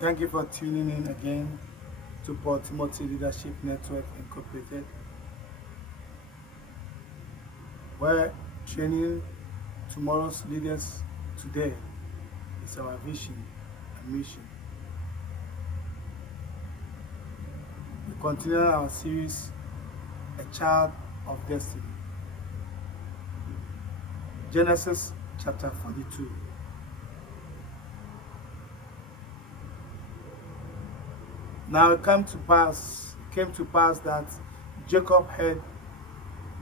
Thank you for tuning in again to Port Timothy Leadership Network Incorporated, where training tomorrow's leaders today is our vision and mission. We continue our series, A Child of Destiny, Genesis chapter 42. Now it came to pass that Jacob heard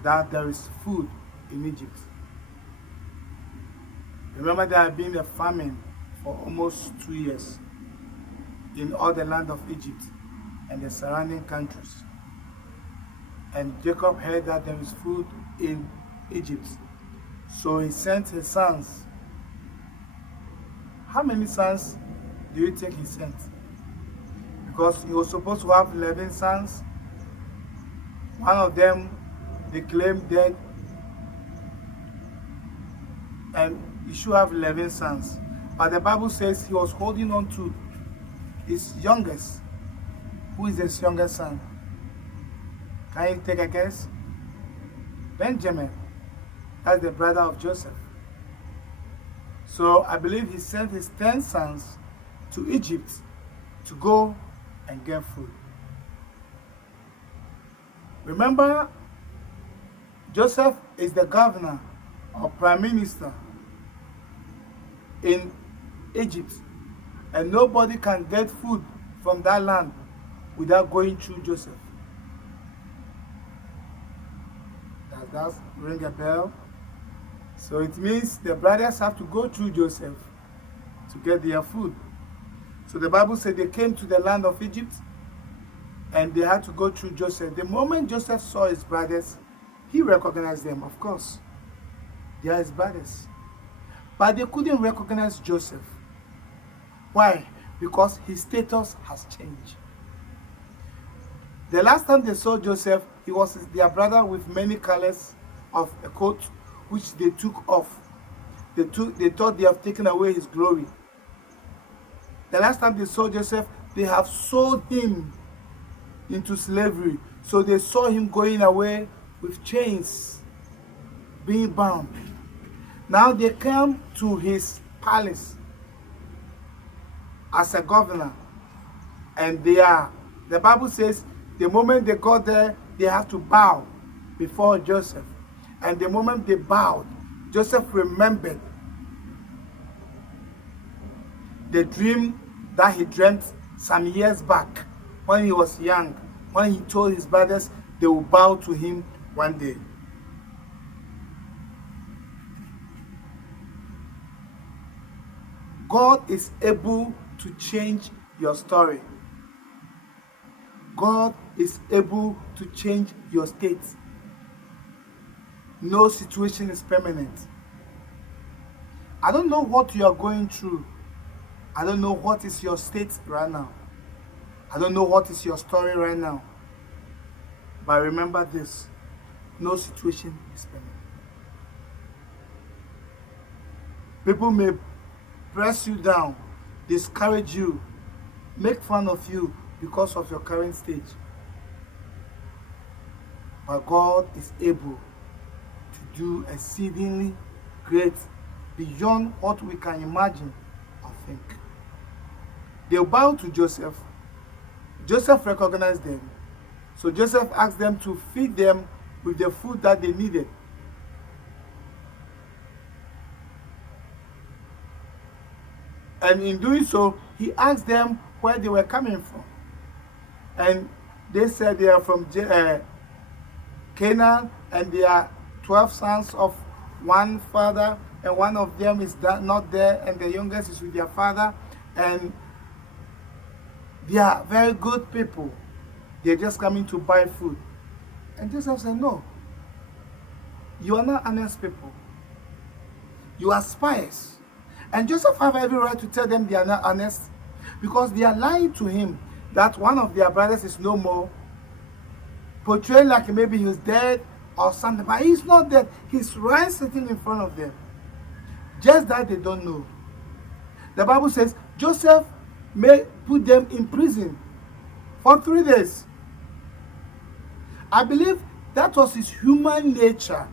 that there is food in Egypt. Remember, there had been a famine for almost 2 years in all the land of Egypt and the surrounding countries. And Jacob heard that there is food in Egypt. So he sent his sons. How many sons do you think he sent? Because he was supposed to have 11 sons. One of them they claimed dead, and he should have 11 sons. But the Bible says he was holding on to his youngest. Who is his youngest son? Can you take a guess? Benjamin. That's the brother of Joseph. So I believe he sent his 10 sons to Egypt to go and get food. Remember, Joseph is the governor or prime minister in Egypt, and nobody can get food from that land without going through Joseph. Does that ring a bell? So it means the brothers have to go through Joseph to get their food. So the Bible said they came to the land of Egypt and they had to go through Joseph. The moment Joseph saw his brothers, he recognized them, of course. They are his brothers. But they couldn't recognize Joseph. Why? Because his status has changed. The last time they saw Joseph, he was their brother with many colors of a coat, which they took off. They thought they have taken away his glory. The last time they saw Joseph, they have sold him into slavery. So they saw him going away with chains, being bound. Now they come to his palace as a governor, and the Bible says, the moment they got there, they have to bow before Joseph. And the moment they bowed, Joseph remembered the dream that he dreamt some years back when he was young, when he told his brothers they will bow to him one day. God is able to change your story. God is able to change your state. No situation is permanent. I don't know what you are going through. I don't know what is your state right now. I don't know what is your story right now. But remember this, no situation is permanent. People may press you down, discourage you, make fun of you because of your current stage. But God is able to do exceedingly great beyond what we can imagine or think. They bowed to Joseph. Joseph recognized them. So Joseph asked them to feed them with the food that they needed. And in doing so, he asked them where they were coming from. And they said they are from Canaan, and they are 12 sons of one father, and one of them is not there, and the youngest is with their father. And they are very good people. They're just coming to buy food. And Joseph said, no, you are not honest people. You are spies. And Joseph have every right to tell them they are not honest, because they are lying to him that one of their brothers is no more, portraying like maybe he's dead or something. But he's not dead. He's right sitting in front of them. Just that they don't know. The Bible says Joseph put them in prison for 3 days. I believe that was his human nature.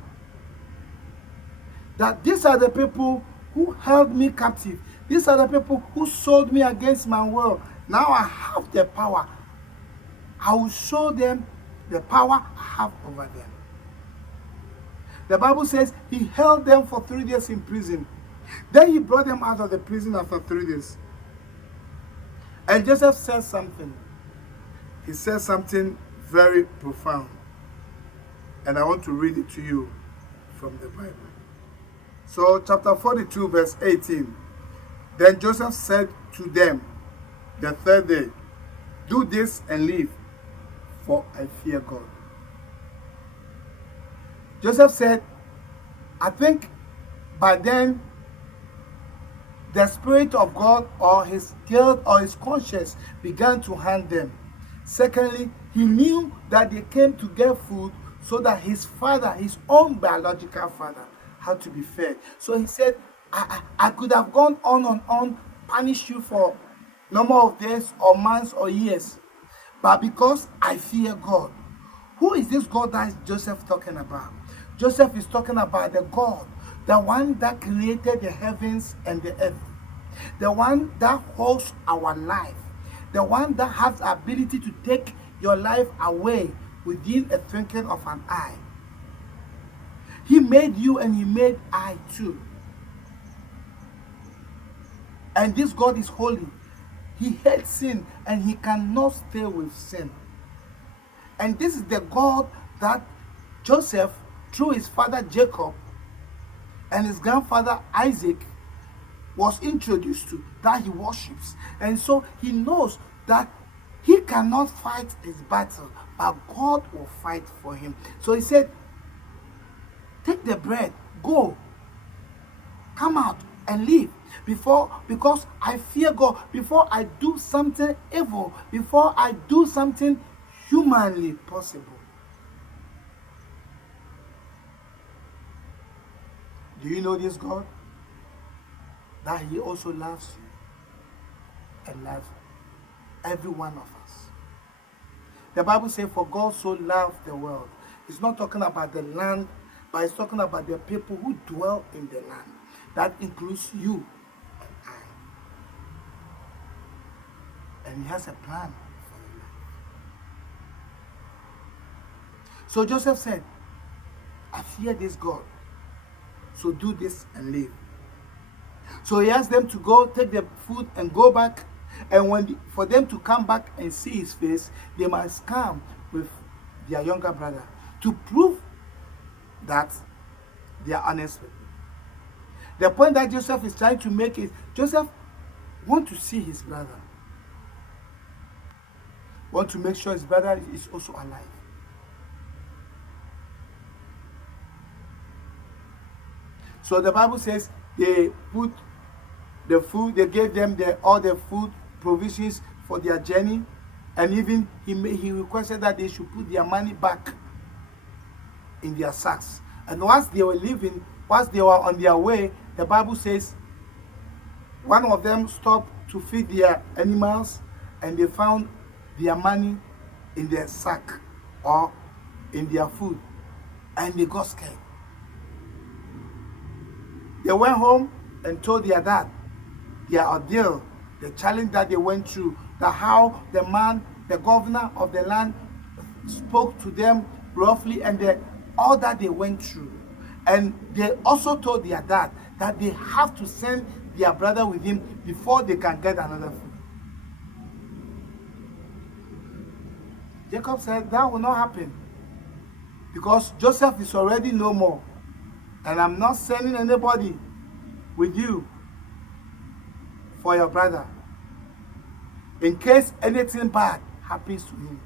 That these are the people who held me captive. These are the people who sold me against my will. Now I have the power. I will show them the power I have over them. The Bible says he held them for 3 days in prison. Then he brought them out of the prison after 3 days. And Joseph says something. He says something very profound. And I want to read it to you from the Bible. So chapter 42 verse 18. Then Joseph said to them the third day, do this and live, for I fear God. Joseph said, I think by then the Spirit of God or his guilt or his conscience began to haunt them. Secondly, he knew that they came to get food so that his father, his own biological father, had to be fed. So he said, I could have gone on and on, punish you for number of days or months or years. But because I fear God. Who is this God that Joseph talking about? Joseph is talking about the God, the one that created the heavens and the earth, the one that holds our life, the one that has the ability to take your life away within a twinkling of an eye. He made you and he made I too. And this God is holy. He hates sin and he cannot stay with sin. And this is the God that Joseph, through his father Jacob and his grandfather Isaac, was introduced to, that he worships. And so he knows that he cannot fight his battle, but God will fight for him. So he said, take the bread, go, come out and live, because I fear God. Before I do something evil, before I do something humanly possible. Do you know this God? That he also loves you and loves every one of us. The Bible says, for God so loved the world. It's not talking about the land, but it's talking about the people who dwell in the land. That includes you and I. And he has a plan for your life. So Joseph said, I fear this God. So do this and live. So he asked them to go take the food and go back. And for them to come back and see his face, they must come with their younger brother to prove that they are honest with him. The point that Joseph is trying to make is, Joseph wants to see his brother. Want to make sure his brother is also alive. So the Bible says they put the food, they gave them all the food provisions for their journey, and even he requested that they should put their money back in their sacks. And once they were leaving, once they were on their way, the Bible says one of them stopped to feed their animals, and they found their money in their sack or in their food, and they got scared. They went home and told their dad their ordeal, the challenge that they went through, that how the man, the governor of the land, spoke to them roughly, and all that they went through. And they also told their dad that they have to send their brother with him before they can get another food. Jacob said that will not happen, because Joseph is already no more, and I'm not sending anybody with you for your brother in case anything bad happens to him.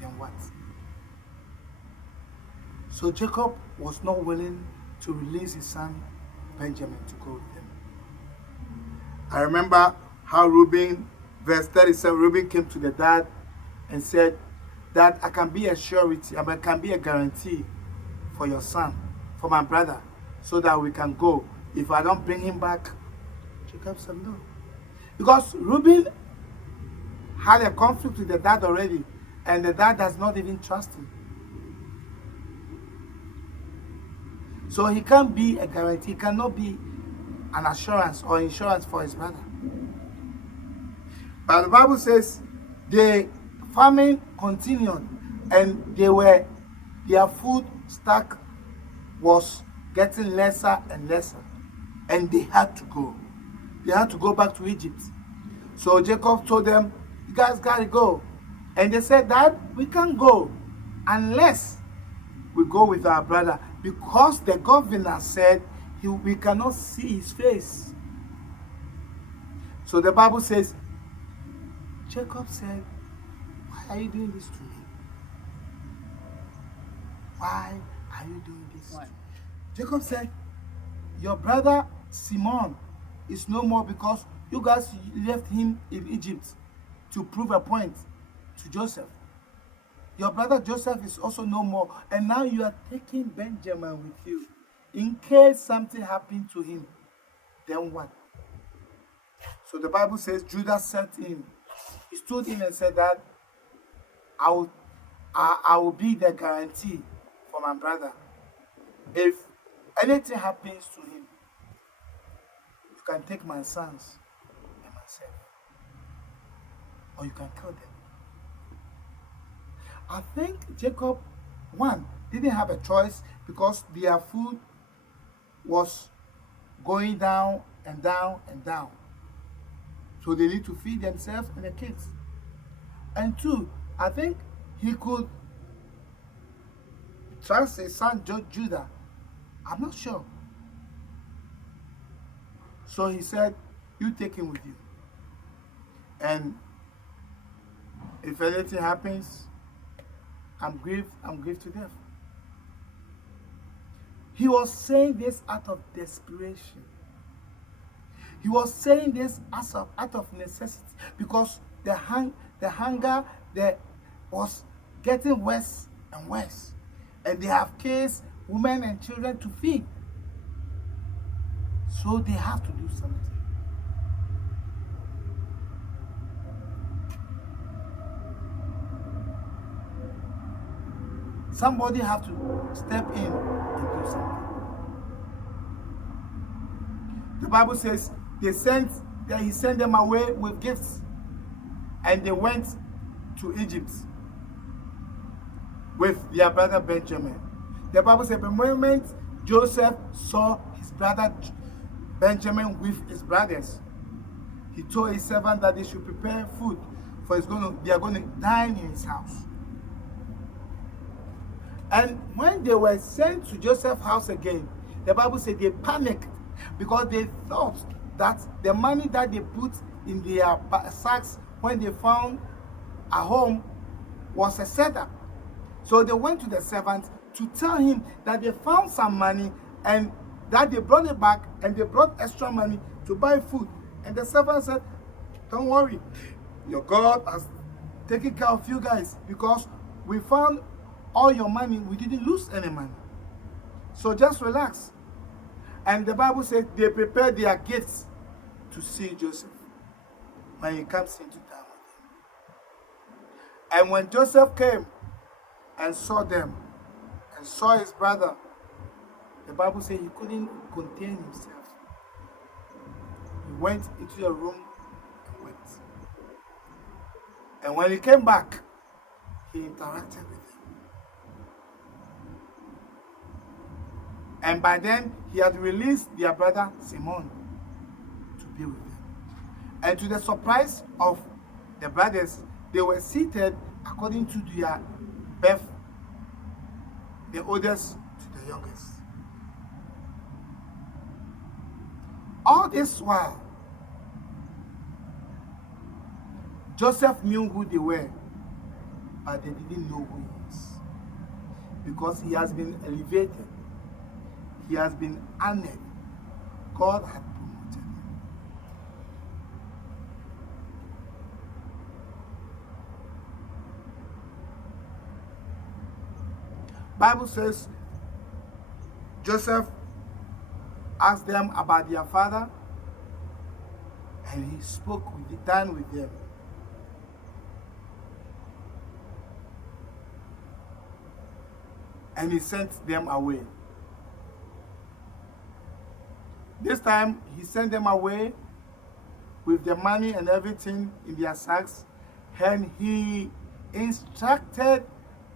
Then what? So Jacob was not willing to release his son Benjamin to go with them. I remember how Reuben, verse 37, Reuben came to the dad and said that I can be a surety, I can be a guarantee for your son, for my brother, so that we can go. If I don't bring him back, Jacob said no. Because Reuben had a conflict with the dad already, and the dad does not even trust him. So he can't be a guarantee, he cannot be an assurance or insurance for his brother. But the Bible says the famine continued, and their food stock was getting lesser and lesser, and they had to go. They had to go back to Egypt. So Jacob told them, "You guys gotta go." And they said, "Dad, we can't go unless we go with our brother, because the governor said we cannot see his face." So the Bible says, Jacob said, "Why are you doing this to me? Why are you doing this to me?" Jacob said, "Your brother Simon is no more, because you guys left him in Egypt to prove a point to Joseph. Your brother Joseph is also no more, and now you are taking Benjamin with you. In case something happened to him, then what?" So the Bible says Judah said in, he stood in and said that I will be the guarantee for my brother. If anything happens to him, you can take my sons and myself, or you can kill them. I think Jacob, one, didn't have a choice, because their food was going down and down and down. So they need to feed themselves and the kids. And two, I think he could trust his son Judah. I'm not sure. So he said, "You take him with you. And if anything happens, I'm grieved to death." He was saying this out of desperation. He was saying this out of necessity, because the hunger was getting worse and worse, and they have kids, women, and children to feed. So they have to do something. Somebody have to step in and do something. The Bible says he sent them away with gifts, and they went to Egypt with their brother Benjamin. The Bible says the moment Joseph saw his brother Benjamin with his brothers, he told his servant that they should prepare food, for they are going to dine in his house. And when they were sent to Joseph's house again, the Bible said they panicked, because they thought that the money that they put in their sacks when they found a home was a setup. So they went to the servant to tell him that they found some money, and that they brought it back, and they brought extra money to buy food. And the servant said, "Don't worry, your God has taken care of you guys, because we found all your money, we didn't lose any money. So just relax." And the Bible says they prepared their gifts to see Joseph when he comes into town with him. And when Joseph came and saw them and saw his brother, the Bible says he couldn't contain himself. He went into the room and wept. And when he came back, he interacted with them. And by then, he had released their brother Simon to be with them. And to the surprise of the brothers, they were seated according to their birth, the oldest to the youngest. All this while, Joseph knew who they were, but they didn't know who he is, because he has been elevated. He has been honored. God had promoted him. Bible says Joseph asked them about their father, And he spoke with done with them. And he sent them away. This time, he sent them away with the money and everything in their sacks, and he instructed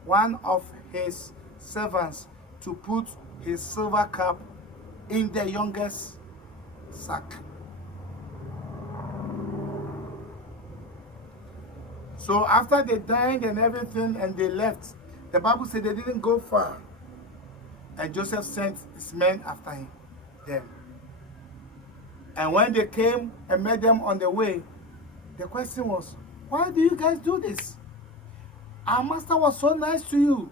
one of his servants to put his silver cup in the youngest sack. So after they dined and everything and they left, the Bible said they didn't go far. And Joseph sent his men after them. And when they came and met them on the way, the question was, why do you guys do this? Our master was so nice to you.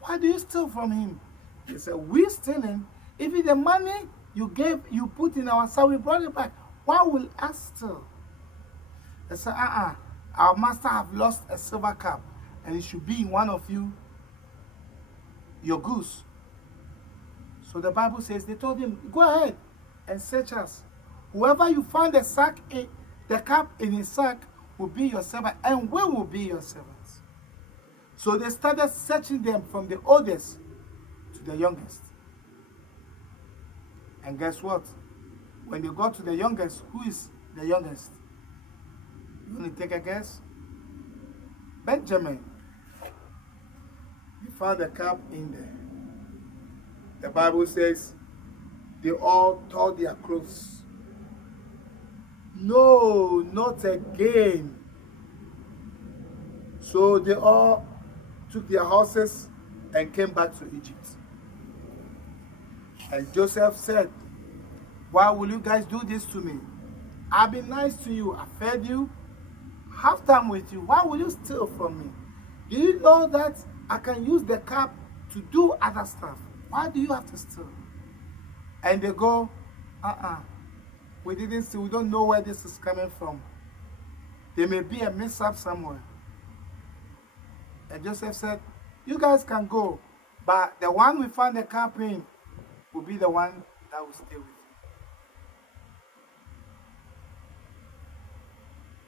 Why do you steal from him? They said, we're stealing. Even the money you gave, you put in our sack, we brought it back. Why will us steal? They said, our master have lost a silver cup, and it should be in one of your goods. So the Bible says, they told him, go ahead and search us. Whoever you find the cup in his sack will be your servant, and we will be your servants. So they started searching them from the oldest to the youngest. And guess what? When they got to the youngest, who is the youngest? You want to take a guess? Benjamin. They found the cup in there. The Bible says they all tore their clothes. No, not again. So they all took their horses and came back to Egypt. And Joseph said, why will you guys do this to me? I've been nice to you. I fed you. Have time with you. Why will you steal from me? Do you know that I can use the cup to do other stuff? Why do you have to steal? And they go, we didn't steal. We don't know where this is coming from. There may be a mishap somewhere. And Joseph said, you guys can go, but the one we found the cup in will be the one that will stay with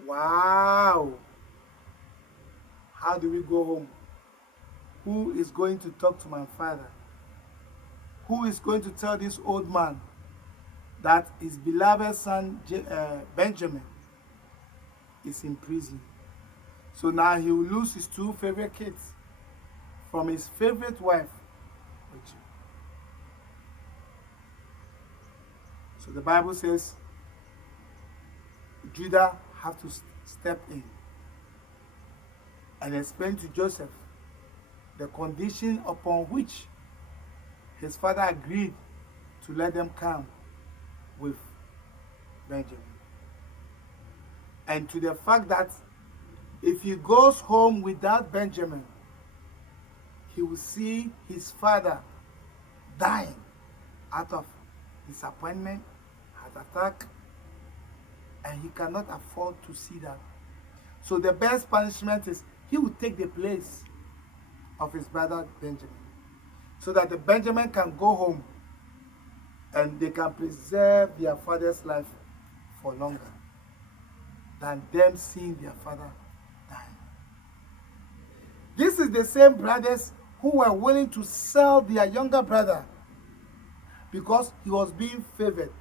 you. Wow. How do we go home? Who is going to talk to my father? Who is going to tell this old man that his beloved son Benjamin is in prison? So now he will lose his two favorite kids from his favorite wife, Rachel. So the Bible says Judah have to step in and explain to Joseph the condition upon which his father agreed to let them come with Benjamin. And to the fact that if he goes home without Benjamin, he will see his father dying out of disappointment, heart attack, and he cannot afford to see that. So the best punishment is he will take the place of his brother Benjamin, so that the Benjamin can go home and they can preserve their father's life for longer than them seeing their father dying. This is the same brothers who were willing to sell their younger brother because he was being favored,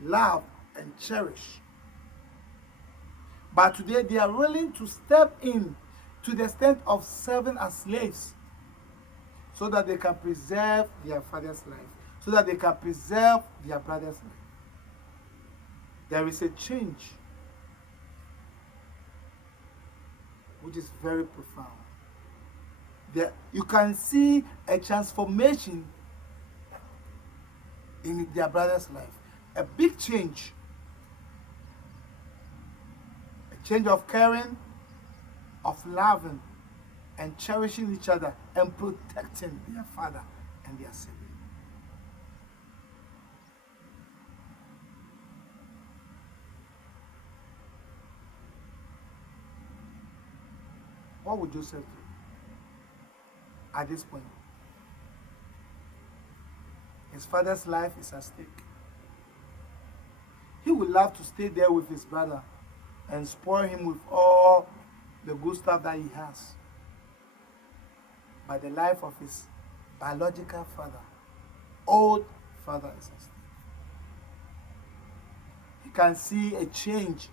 loved, and cherished. But today they are willing to step in to the extent of serving as slaves so that they can preserve their father's life, so that they can preserve their brother's life. There is a change which is very profound. You can see a transformation in their brother's life. A big change. A change of caring, of loving, and cherishing each other, and protecting their father and their sibling. What would Joseph do at this point? His father's life is at stake. he would love to stay there with his brother and spoil him with all the good stuff that he has. But the life of his biological father, old father, is at stake. He can see a change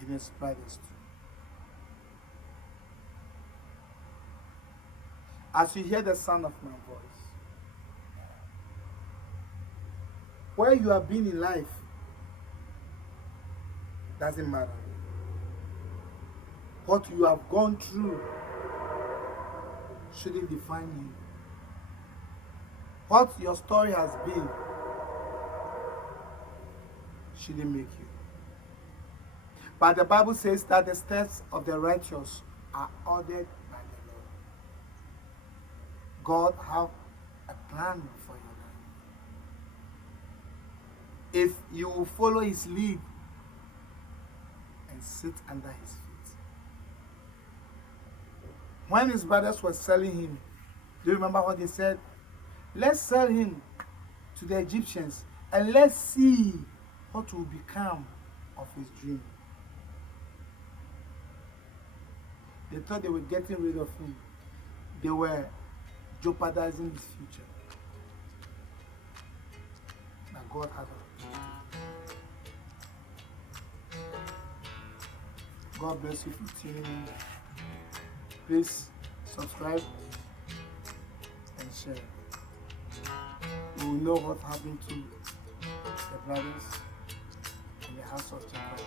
in his brothers too. As you hear the sound of my voice, where you have been in life doesn't matter. What you have gone through shouldn't define you. What your story has been shouldn't make you. But the Bible says that the steps of the righteous are ordered by the Lord. God have a plan for your life. If you will follow his lead and sit under his feet. When his brothers were selling him, do you remember what they said? Let's sell him to the Egyptians and let's see what will become of his dream. They thought they were getting rid of him. They were jeopardizing his future. But God had a plan. God bless you for tuning in. Please subscribe and share. You will know what happened to the brothers in the house of Jacob.